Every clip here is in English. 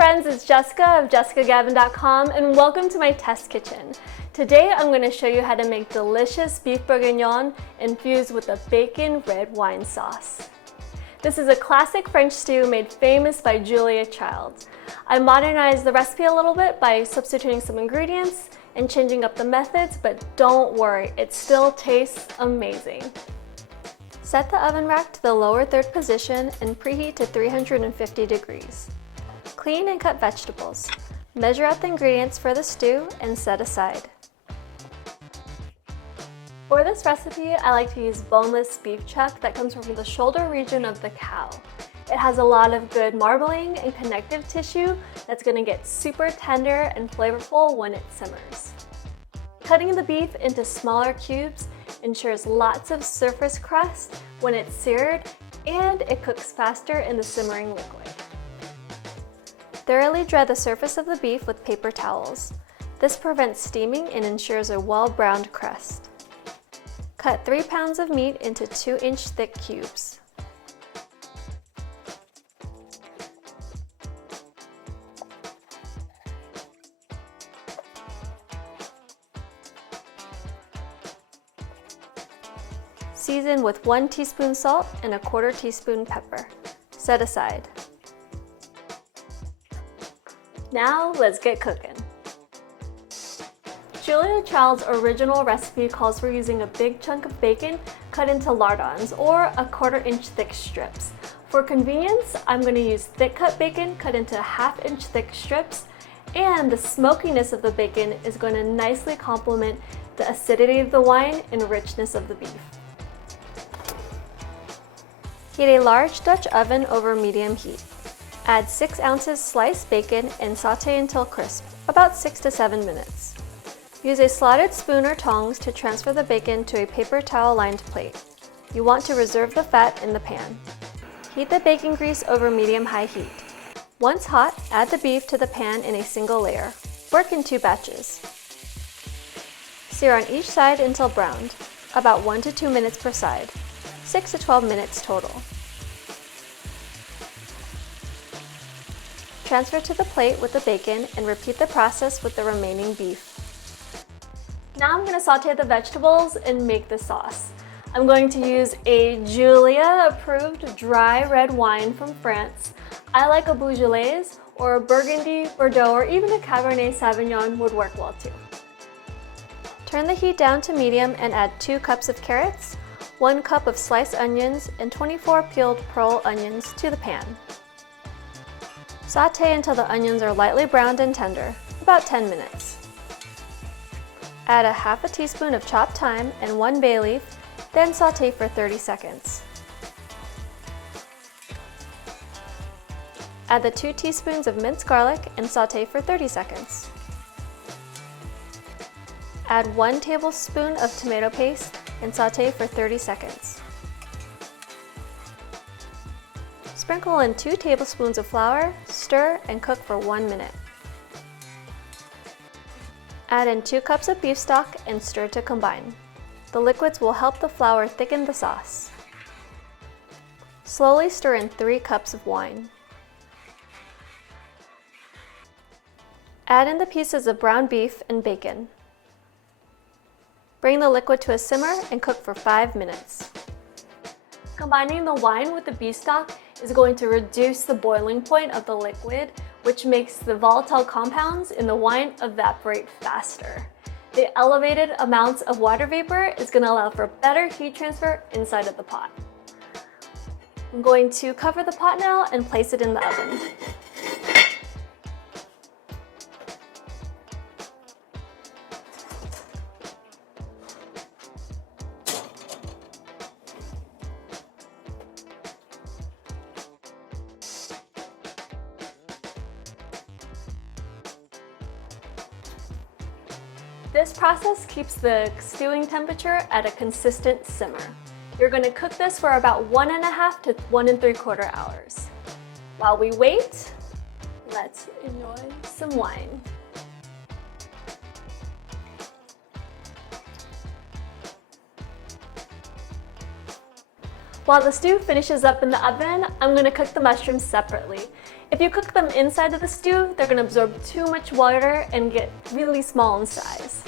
friends, it's Jessica of jessicagavin.com and welcome to my test kitchen. Today I'm going to show you how to make delicious beef bourguignon infused with a bacon red wine sauce. This is a classic French stew made famous by Julia Child. I modernized the recipe a little bit by substituting some ingredients and changing up the methods, but don't worry, it still tastes amazing. Set the oven rack to the lower third position and preheat to 350 degrees. Clean and cut vegetables. Measure out the ingredients for the stew and set aside. For this recipe, I like to use boneless beef chuck that comes from the shoulder region of the cow. It has a lot of good marbling and connective tissue that's going to get super tender and flavorful when it simmers. Cutting the beef into smaller cubes ensures lots of surface crust when it's seared, and it cooks faster in the simmering liquid. Thoroughly dry the surface of the beef with paper towels. This prevents steaming and ensures a well-browned crust. Cut 3 pounds of meat into 2-inch thick cubes. Season with 1 teaspoon salt and 1/4 teaspoon pepper. Set aside. Now let's get cooking. Julia Child's original recipe calls for using a big chunk of bacon cut into lardons or 1/4 inch thick strips. For convenience, I'm going to use thick cut bacon cut into 1/2 inch thick strips, and the smokiness of the bacon is going to nicely complement the acidity of the wine and richness of the beef. Heat a large Dutch oven over medium heat. Add 6 ounces sliced bacon and saute until crisp, about 6 to 7 minutes. Use a slotted spoon or tongs to transfer the bacon to a paper towel lined plate. You want to reserve the fat in the pan. Heat the bacon grease over medium-high heat. Once hot, add the beef to the pan in a single layer. Work in 2 batches. Sear on each side until browned, about 1 to 2 minutes per side. 6 to 12 minutes total. Transfer to the plate with the bacon and repeat the process with the remaining beef. Now I'm going to saute the vegetables and make the sauce. I'm going to use a Julia approved dry red wine from France. I like a Beaujolais or a Burgundy, Bordeaux, or even a Cabernet Sauvignon would work well too. Turn the heat down to medium and add 2 cups of carrots, 1 cup of sliced onions, and 24 peeled pearl onions to the pan. Saute until the onions are lightly browned and tender, about 10 minutes. Add 1/2 teaspoon of chopped thyme and 1 bay leaf, then saute for 30 seconds. Add the 2 teaspoons of minced garlic and saute for 30 seconds. Add 1 tablespoon of tomato paste and saute for 30 seconds. Sprinkle in 2 tablespoons of flour, stir, and cook for 1 minute. Add in 2 cups of beef stock and stir to combine. The liquids will help the flour thicken the sauce. Slowly stir in 3 cups of wine. Add in the pieces of ground beef and bacon. Bring the liquid to a simmer and cook for 5 minutes. Combining the wine with the beef stock is going to reduce the boiling point of the liquid, which makes the volatile compounds in the wine evaporate faster. The elevated amounts of water vapor is going to allow for better heat transfer inside of the pot. I'm going to cover the pot now and place it in the oven. This process keeps the stewing temperature at a consistent simmer. You're going to cook this for about 1.5 to 1 3/4 hours. While we wait, let's enjoy some wine. While the stew finishes up in the oven, I'm going to cook the mushrooms separately. If If you cook them inside of the stew, they're gonna absorb too much water and get really small in size.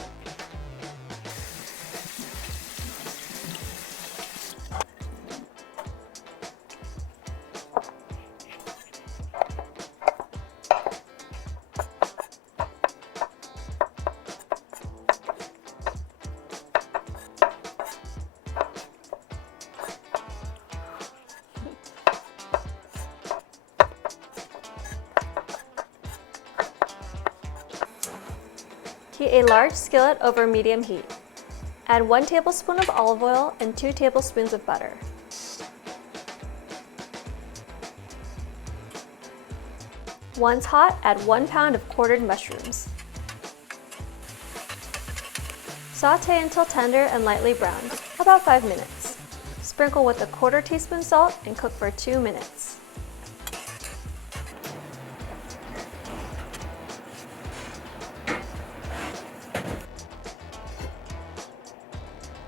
Heat a large skillet over medium heat. Add 1 tablespoon of olive oil and 2 tablespoons of butter. Once hot, add 1 pound of quartered mushrooms. Sauté until tender and lightly browned, about 5 minutes. Sprinkle with a 1/4 teaspoon salt and cook for 2 minutes.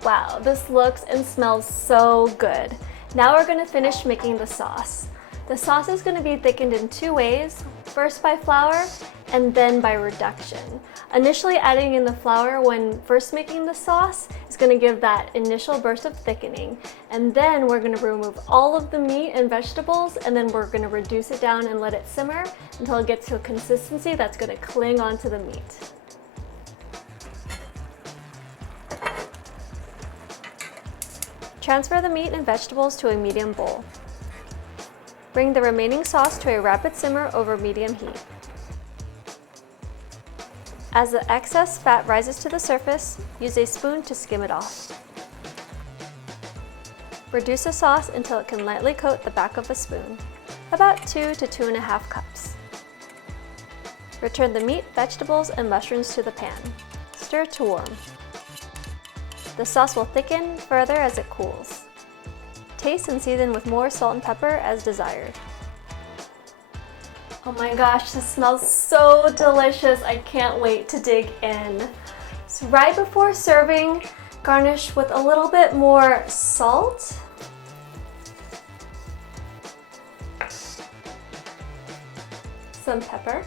Wow, this looks and smells so good. Now we're gonna finish making the sauce. The sauce is gonna be thickened in 2 ways, first by flour and then by reduction. Initially adding in the flour when first making the sauce is gonna give that initial burst of thickening. And then we're gonna remove all of the meat and vegetables, and then we're gonna reduce it down and let it simmer until it gets to a consistency that's gonna cling onto the meat. Transfer the meat and vegetables to a medium bowl. Bring the remaining sauce to a rapid simmer over medium heat. As the excess fat rises to the surface, use a spoon to skim it off. Reduce the sauce until it can lightly coat the back of a spoon, about 2 to 2.5 cups. Return the meat, vegetables, and mushrooms to the pan. Stir to warm. The sauce will thicken further as it cools. Taste and season with more salt and pepper as desired. Oh my gosh, this smells so delicious. I can't wait to dig in. So right before serving, garnish with a little bit more salt. Some pepper.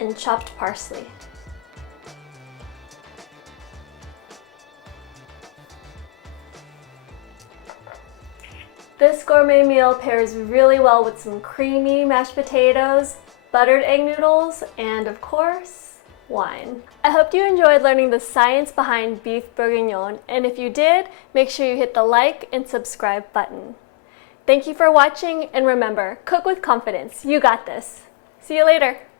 And chopped parsley. This gourmet meal pairs really well with some creamy mashed potatoes, buttered egg noodles, and of course, wine. I hope you enjoyed learning the science behind beef bourguignon, and if you did, make sure you hit the like and subscribe button. Thank you for watching, and remember, cook with confidence. You got this. See you later.